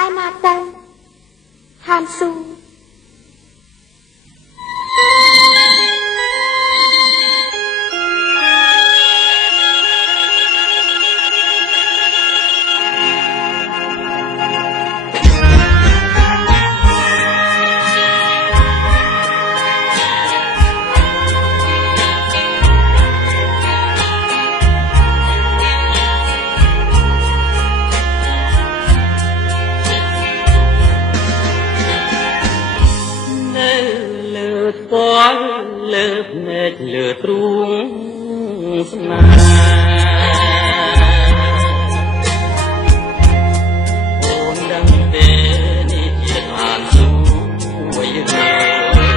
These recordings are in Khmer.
ai mà tên Hàn Xu. lớp nét lửa truông sna ôn đăng tê ni chiết hàn su quay về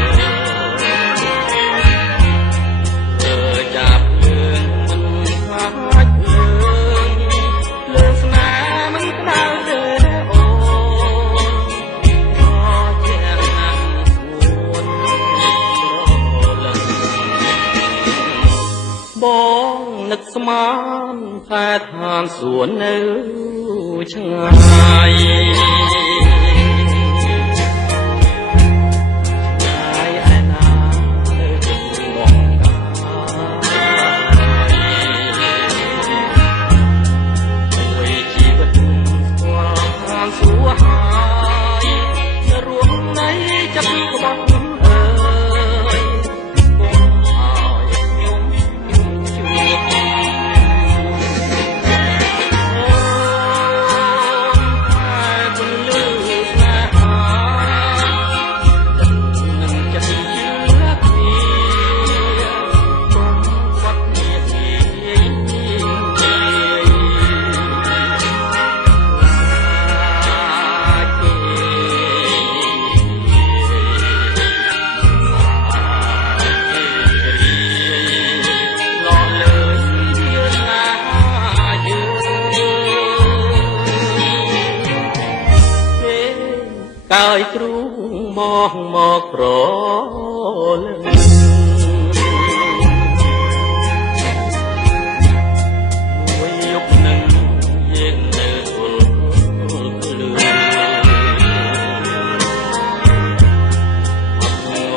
chạp lương mình phát lương sna mình cao đờiបងនឹកស្មានតែឋានសួននៅឆ្ងាយឯណានៅចិត្តងងកាយជីវិតស្គាល់ឋានសួនហើយរួមនៃចិត្តរបស់កាយគ្រូមកប្រលឹងមួយយប់នឹងយើងនៅទល់ភ្លឺ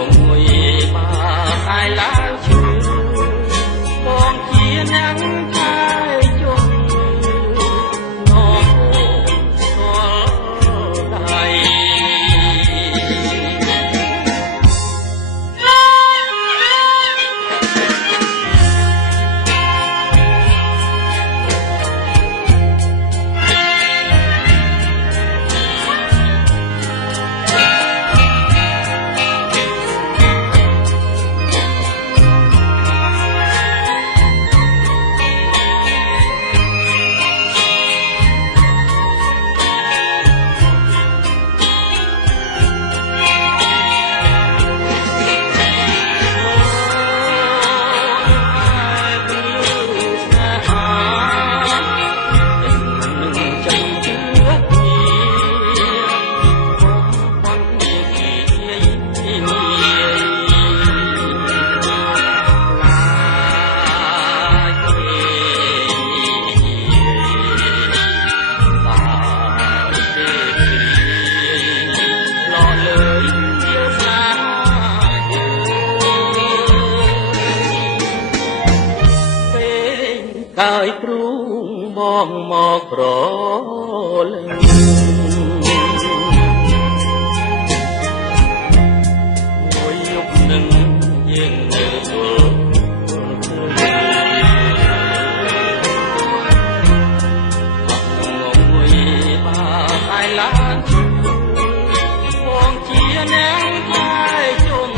ងងុយបាកាយឡើងឈឺបងជាអ្នកកាយជន់នោមដៃកាយគ្រូបងមកប្រលឹងមួយយប់នឹងយើងនៅទល់ងងុយបាកាយឡើងបងជាអ្នកកាយជុំ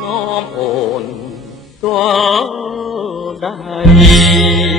នោមអូនទល់ដៃ